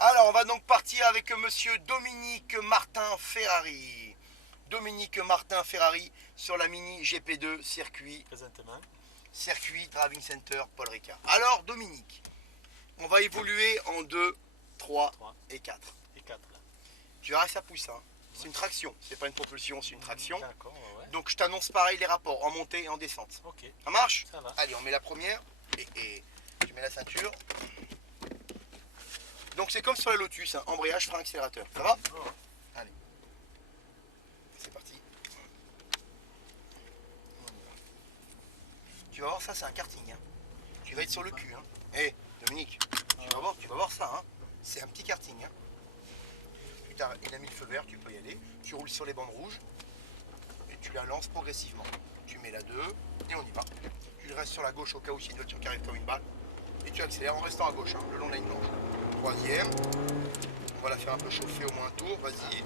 Alors, on va donc partir avec monsieur Dominique Martin Ferrari. Dominique Martin Ferrari sur la Mini GP2 Présentement. circuit Driving Center Paul Ricard. Alors, Dominique, on va évoluer en 2, 3 3 et 4. et 4 là. Tu verras que ça pousse, hein. C'est une traction, c'est pas une propulsion, c'est une traction. D'accord, ouais. Donc je t'annonce pareil les rapports en montée et en descente. Ok, Ça marche? ça va. Allez, on met la première et tu mets la ceinture. Donc c'est comme sur la Lotus, hein, embrayage, frein, accélérateur. Ça va? Oh. Allez. C'est parti. Tu vas voir ça, c'est un karting. Hein. Tu vas être sur le cul. Hein. Hé, Dominique, tu vas voir ça. Hein. C'est un petit karting. Hein. Il a mis le feu vert, tu peux y aller. Tu roules sur les bandes rouges et tu la lances progressivement. Tu mets la 2 et on y va. Tu restes sur la gauche au cas où il y a une voiture qui arrive comme une balle. Et tu accélères en restant à gauche, hein, le long de la ligne blanche. Troisième. On va la faire un peu chauffer au moins un tour, vas-y.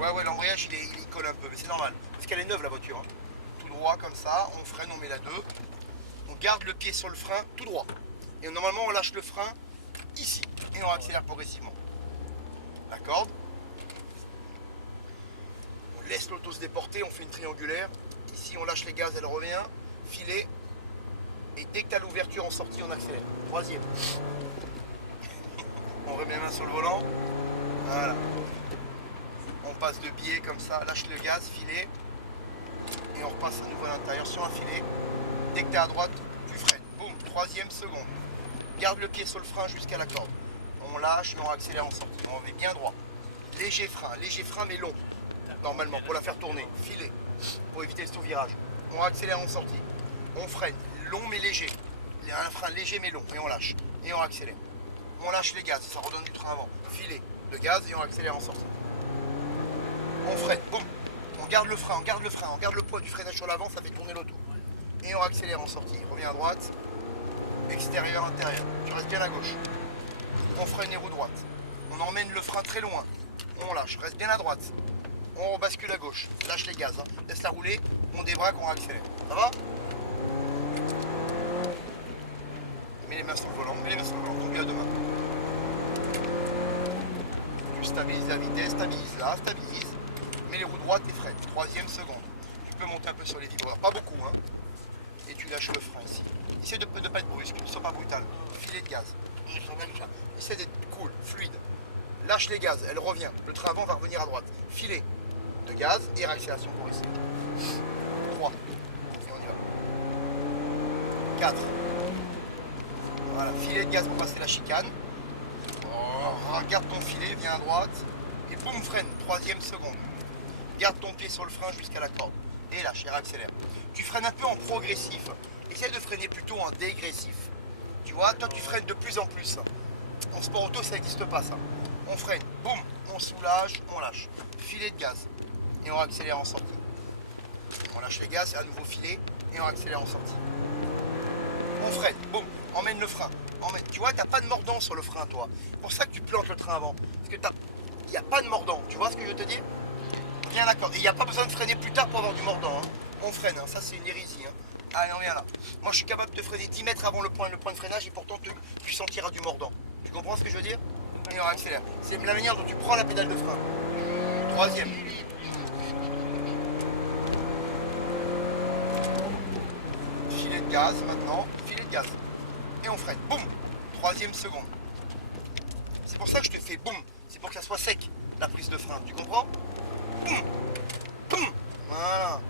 Ouais, l'embrayage il colle un peu, mais c'est normal. Parce qu'elle est neuve la voiture. Hein. Tout droit comme ça, on freine, on met la 2. On garde le pied sur le frein tout droit. Et normalement on lâche le frein ici. Et on accélère progressivement. La corde. On laisse l'auto se déporter, on fait une triangulaire. Ici on lâche les gaz, elle revient. Filet. Et dès que tu as l'ouverture en sortie, on accélère. Troisième. On remet les mains sur le volant. Voilà. On passe de biais comme ça, lâche le gaz, filet. Et on repasse à nouveau à l'intérieur sur un filet. Dès que tu es à droite, tu freines. Boum, troisième, seconde. Garde le pied sur le frein jusqu'à la corde. On lâche et on accélère en sortie. On met bien droit. Léger frein mais long. Normalement, pour la faire tourner. Filet. Pour éviter le sous-virage. On accélère en sortie. On freine. Long mais léger. Un frein léger mais long. Et on lâche. Et on accélère. On lâche les gaz. Ça redonne du train avant. Filet. Le gaz et on accélère en sortie. On freine. Boum. On garde le frein. On garde le poids du freinage sur l'avant. Ça fait tourner l'auto. Et on accélère en sortie. Reviens à droite. Extérieur, intérieur. Tu restes bien à gauche. On freine les roues droites. On emmène le frein très loin. On lâche. Reste bien à droite. On rebascule à gauche. Lâche les gaz. Hein. Laisse-la rouler. On débraque, on accélère. Ça va? Mets les mains sur le volant. Tombe bien à deux mains. Tu stabilises la vitesse. Stabilise là. Stabilise. Mets les roues droites et freine. Troisième seconde. Tu peux monter un peu sur les vibreurs. Pas beaucoup. Hein. Et tu lâches le frein ici. Essaie de ne pas être brusque. Ne sois pas brutal. Filet de gaz. Essaie d'être cool, fluide. Lâche les gaz. Elle revient. Le train avant va revenir à droite. Filet de gaz et réaccélération progressive. 3. Et on y va. 4. Voilà, filet de gaz pour passer la chicane. Oh, garde ton filet, viens à droite. Et boum, freine. Troisième seconde. Garde ton pied sur le frein jusqu'à la corde. Et lâche et réaccélère. Tu freines un peu en progressif. Essaie de freiner plutôt en dégressif. Tu vois, toi tu freines de plus en plus. En sport auto, ça n'existe pas ça. On freine, boum, on soulage, on lâche. Filet de gaz. Et on accélère en sortie. On lâche les gaz, à nouveau filet, et on accélère en sortie. On freine, boum, emmène le frein. Tu vois, tu n'as pas de mordant sur le frein, toi. C'est pour ça que tu plantes le train avant. Parce que il n'y a pas de mordant. Tu vois ce que je veux te dire? Bien d'accord. Et il n'y a pas besoin de freiner plus tard pour avoir du mordant. Hein. On freine, hein. Ça c'est une hérésie. Hein. Allez, on vient là. Moi je suis capable de te freiner 10 mètres avant le point de freinage et pourtant tu sentiras du mordant. Tu comprends ce que je veux dire? Et on accélère. C'est la manière dont tu prends la pédale de frein. Troisième. Filet de gaz maintenant. Filet de gaz. Et on freine. Boum. Troisième seconde. C'est pour ça que je te fais boum. C'est pour que ça soit sec, la prise de frein. Tu comprends? Boum. Boum. Voilà.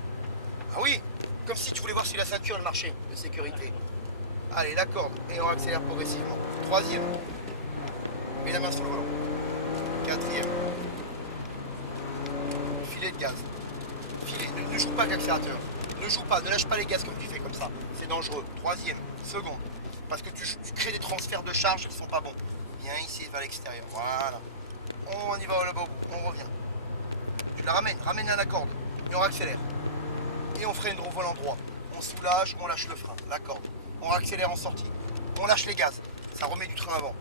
Ah oui, comme si tu voulais voir si la ceinture elle marchait de sécurité. Allez, la corde, et on accélère progressivement. Troisième. Mets la main sur le volant. Quatrième. Filet de gaz. Filet, ne joue pas avec l'accélérateur. Ne joue pas, ne lâche pas les gaz comme tu fais comme ça. C'est dangereux. Troisième, seconde. Parce que tu crées des transferts de charge qui ne sont pas bons. Viens ici, vers l'extérieur. Voilà. On y va là-bas au bout. On revient. Tu la ramène à la corde. Et on accélère. Et on freine au volant droit. On soulage, on lâche le frein, la corde. On accélère en sortie. On lâche les gaz. Ça remet du train avant.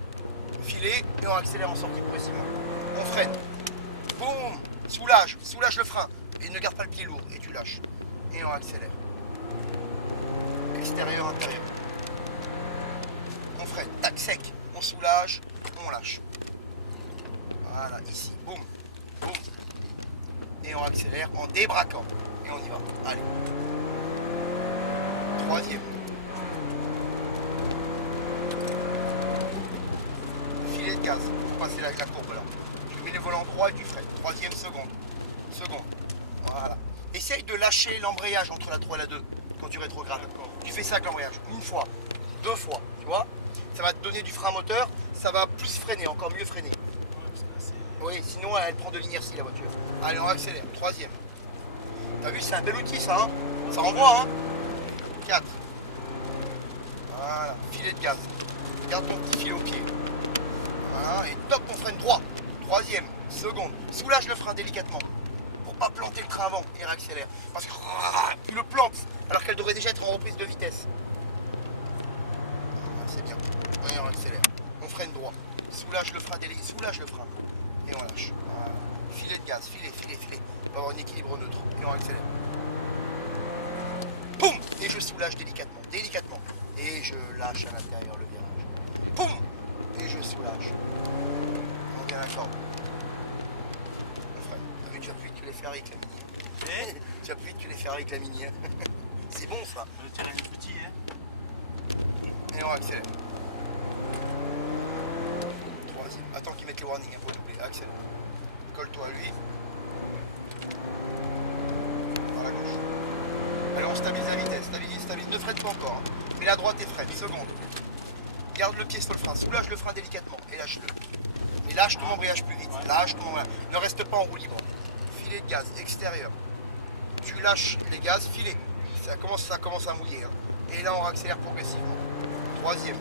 Filet et on accélère en sortie progressivement. On freine. Boum. Soulage le frein. Et ne garde pas le pied lourd. Et tu lâches. Et on accélère. Extérieur, intérieur. On freine. Tac, sec. On soulage. On lâche. Voilà, ici, boum, boum. Et on accélère en débraquant. Et on y va. Allez. Troisième. Filet de gaz pour passer la courbe là. Tu mets les volants droit et tu freines. Troisième, seconde. Seconde. Voilà. Essaye de lâcher l'embrayage entre la 3 et la 2 quand tu rétrogrades. Tu fais ça avec l'embrayage. Une fois, deux fois, tu vois. Ça va te donner du frein moteur, ça va plus freiner, encore mieux freiner. Oui, sinon elle prend de l'inertie la voiture. Allez, on accélère. Troisième. T'as vu, c'est un bel outil ça, hein. Ça renvoie, hein. 4. Voilà, filet de gaz. Garde ton petit filet au pied. Voilà, et top, on freine droit. Troisième, seconde. Soulage le frein délicatement. Pour pas planter le train avant et réaccélère. Parce que tu le plantes alors qu'elle devrait déjà être en reprise de vitesse. Voilà, c'est bien. Oui, on accélère. On freine droit. Soulage le frein délicatement. Soulage le frein. Et on lâche. Voilà. Filet de gaz, filet. On va avoir un équilibre neutre. Et on accélère. Boum. Et je soulage délicatement. Et je lâche à l'intérieur le virage. Boum. Et je soulage. On vient d'accord. On freine. Ah oui, tu vas plus vite que les Ferrari avec la Mini. Tu vas plus vite que les Ferrari avec la Mini. C'est bon ça. Le terrain est petit, hein. Et on accélère. Troisième. Attends qu'ils mettent les warnings pour doubler. Accélère. Colle-toi à lui. Par la gauche. Allez, on stabilise la vitesse. Stabilise. Ne freine pas encore. Hein. Mets la droite et freine. Seconde. Garde le pied sur le frein. Soulage le frein délicatement. Et lâche-le. Mais lâche ton embrayage plus vite. Lâche ton embrayage. Ne reste pas en roue libre. Filet de gaz extérieur. Tu lâches les gaz. Filet. Ça commence à mouiller. Hein. Et là, on accélère progressivement. Troisième.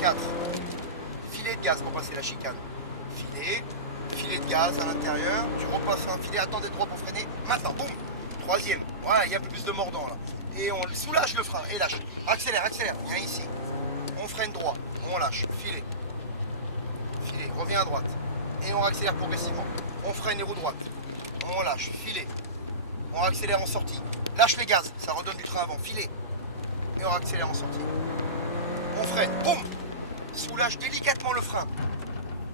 4. Filet de gaz pour passer la chicane. Filet de gaz à l'intérieur. Tu repasses un filet. Attends d'être droit pour freiner. Maintenant, boum. Troisième. Voilà, il y a un peu plus de mordant là. Et on soulage le frein et lâche. Accélère. Viens ici. On freine droit. On lâche. Filet. Reviens à droite. Et on accélère progressivement. On freine les roues droites. On lâche. Filet. On accélère en sortie. Lâche les gaz. Ça redonne du train avant. Filet. Et on accélère en sortie. On freine. Boum. Soulage délicatement le frein.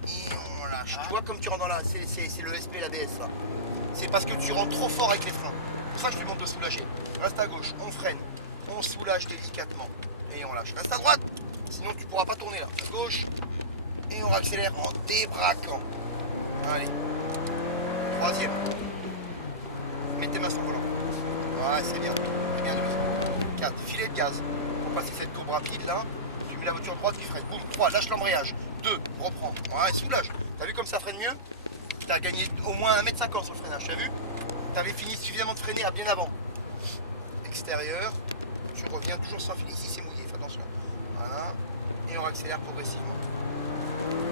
Et on lâche. Tu vois comme tu rentres dans la... C'est le SP, la DS là. C'est parce que tu rentres trop fort avec les freins. C'est pour ça que je lui demande de soulager. Reste à gauche. On freine. On soulage délicatement. Et on lâche. Reste à droite. Sinon tu ne pourras pas tourner là. À gauche. Et on accélère en débraquant. Allez. Troisième. Mets tes mains sur le volant. Ouais, c'est bien. C'est bien de mettre. 4. Filet de gaz. Pour passer cette courbe rapide là. Tu mets la voiture droite qui freine. Boum. 3. Lâche l'embrayage. 2. Reprends. Ouais, soulage. T'as vu comme ça freine mieux? T'as gagné au moins 1,50 m sur le freinage. T'as vu? T'avais fini suffisamment de freiner à bien avant. Extérieur. Tu reviens toujours sans filer. Ici c'est mouillé. Fais attention. Voilà. Et on accélère progressivement.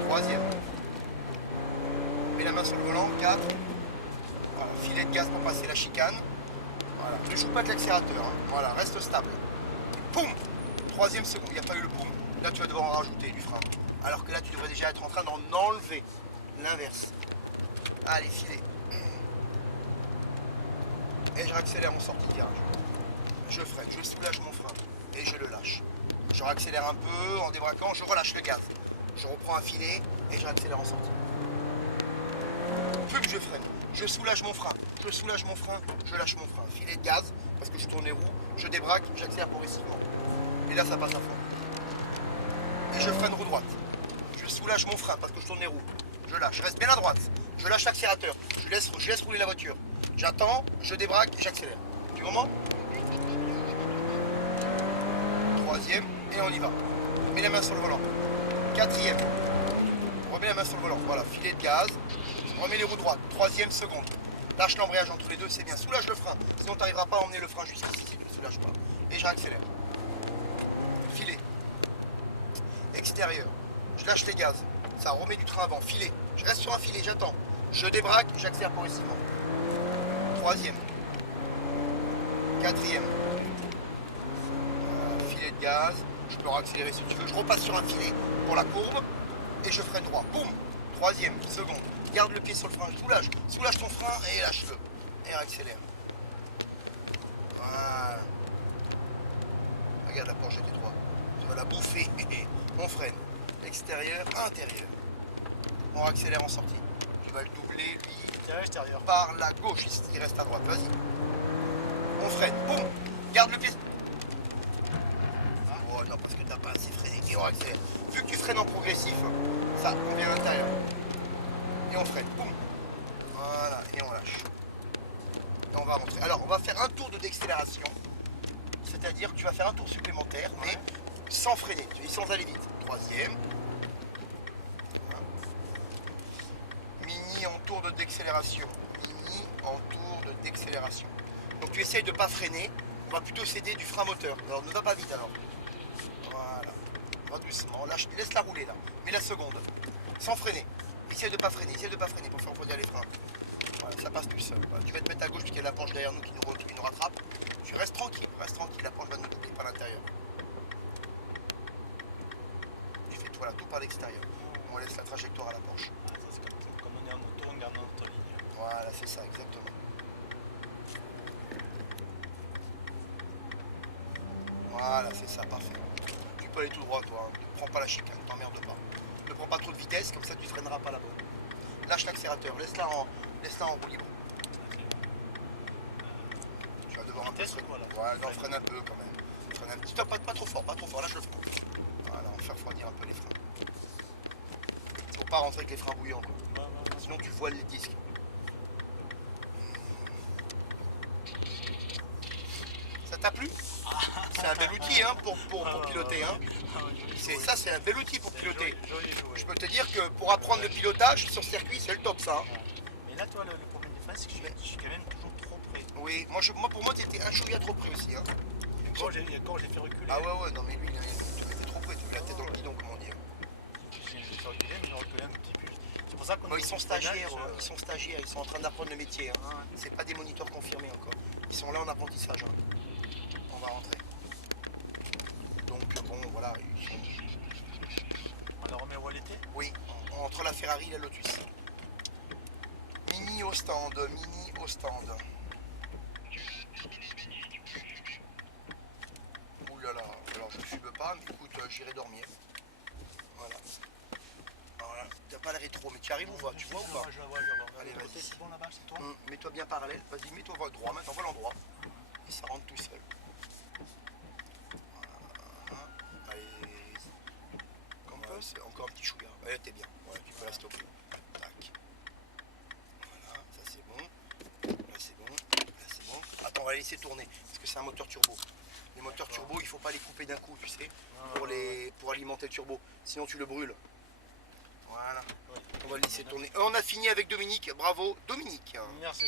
Troisième. Mets la main sur le volant. 4. Voilà. Filet de gaz pour passer la chicane. Voilà. Ne joue pas de l'accélérateur. Hein. Voilà. Reste stable. Poum. Troisième seconde. Il n'y a pas eu le boum. Là tu vas devoir en rajouter du frein. Alors que là tu devrais déjà être en train d'en enlever. L'inverse. Allez, filet. Et je réaccélère en sortie de virage. Je freine, je soulage mon frein et je le lâche. Je réaccélère un peu en débraquant, je relâche le gaz. Je reprends un filet et je réaccélère en sortie. Plus que je freine, je soulage mon frein, je lâche mon frein. Filet de gaz, parce que je tourne les roues, je débraque, j'accélère progressivement. Et là ça passe à fond. Et je freine roue droite. Je soulage mon frein parce que je tourne les roues. Je lâche, je reste bien à droite. Je lâche l'accélérateur, je laisse rouler la voiture. J'attends, je débraque, j'accélère. Tu comprends? Troisième, et on y va. Mets la main sur le volant. Quatrième. Remets la main sur le volant. Voilà, filet de gaz. Remets les roues droites. Troisième, seconde. Lâche l'embrayage entre les deux, c'est bien. Soulage le frein. Sinon, tu n'arriveras pas à emmener le frein jusqu'ici si tu ne le soulages pas. Et je réaccélère. Filet. Extérieur. Je lâche les gaz. Ça remet du train avant. Filet. Je reste sur un filet, j'attends. Je débraque, j'accélère progressivement. Troisième. Quatrième. Filet de gaz. Je peux réaccélérer si tu veux. Je repasse sur un filet pour la courbe. Et je freine droit. Boum. Troisième. Seconde. Garde le pied sur le frein. Soulage. Soulage ton frein et lâche-le. Et accélère. Voilà. Regarde la Porsche GT3. Tu vas la bouffer. On freine. extérieur, intérieur. On accélère en sortie. Tu vas le doubler, lui, Intérieur, extérieur. par la gauche, il reste à droite, vas-y. On freine, boum, garde le pied. Oh non, parce que t'as pas assez freiné, et on accélère. Vu que tu freines en progressif, ça, on vient à l'intérieur. Et on freine, boum. Voilà, et on lâche. Et on va rentrer. Alors, on va faire un tour de décélération. C'est-à-dire que tu vas faire un tour supplémentaire, mais sans freiner, et sans aller vite. Troisième. Mini en tour de décélération. Mini en tour de décélération. Donc tu essayes de ne pas freiner, on va plutôt céder du frein moteur. Alors ne va pas vite alors. Voilà. Va doucement, lâche, laisse-la rouler là. Mets la seconde. Sans freiner. Essaye de ne pas freiner, pour faire refroidir les freins. Voilà, ça passe tout seul. Voilà. Tu vas te mettre à gauche parce qu'il y a la Porsche derrière nous qui nous rattrape. Tu restes tranquille, la Porsche va nous doubler par l'intérieur. Tu fais tout, tout par l'extérieur. On laisse la trajectoire à la Porsche. Ah, ça, c'est comme on est en auto, on garde notre ligne. Voilà, c'est ça, exactement. Voilà, c'est ça, parfait. Tu peux aller tout droit, toi. Hein. Ne prends pas la chicane, ne t'emmerde pas. Ne prends pas trop de vitesse, comme ça tu freineras pas là-bas. Lâche l'accélérateur, laisse-la en roue libre. Tu vas devoir un peu freiner. Voilà, non, freine un peu quand même. Freine un petit peu, pas trop fort, lâche le frein. Voilà, on va faire refroidir un peu les freins. Faut pas rentrer avec les freins bouillants, quoi. Sinon tu voiles les disques. Ça t'a plu? C'est un bel outil hein, pour piloter. Hein. Ça, c'est un bel outil pour piloter. Je peux te dire que pour apprendre le pilotage sur circuit, c'est le top ça. Hein. Mais là, toi, le problème des freins, c'est que je suis quand même toujours trop près. Oui, moi pour moi, tu étais un chouïa trop près aussi. Hein. Quand j'ai fait reculer. Ah ouais, non, mais lui, tu étais trop près, tu mets la tête dans le guidon, comme on dit. J'ai fait reculer, mais j'ai reculé un petit peu. C'est pour ça qu'on ils sont stagiaires, ils sont en train d'apprendre le métier. Hein. C'est pas des moniteurs confirmés encore. Ils sont là en apprentissage. Hein. On va rentrer. Donc bon, voilà. On la remet où elle était? Oui, entre la Ferrari et la Lotus. Mini au stand. Ouh là là, alors je ne fume pas, mais écoute, j'irai dormir. Voilà. T'as pas le rétro, mais tu arrives ou pas? Tu vois ou pas? Je vois. Allez, vas-y. C'est bon là-bas, c'est toi? Mets-toi bien parallèle, vas-y, mets-toi droit, maintenant voilà l'endroit. Et ça rentre tout seul. Voilà. Allez. C'est encore un petit chouïa. Ouais, t'es bien. Voilà, tu peux la stopper. Tac. Voilà, ça c'est bon. Là c'est bon. Là c'est bon. Attends, on va la laisser tourner. Parce que c'est un moteur turbo. Les moteurs turbo, il faut pas les couper d'un coup, tu sais, pour alimenter le turbo. Sinon tu le brûles. Voilà. On va le laisser tourner. On a fini avec Dominique. Bravo, Dominique. Merci.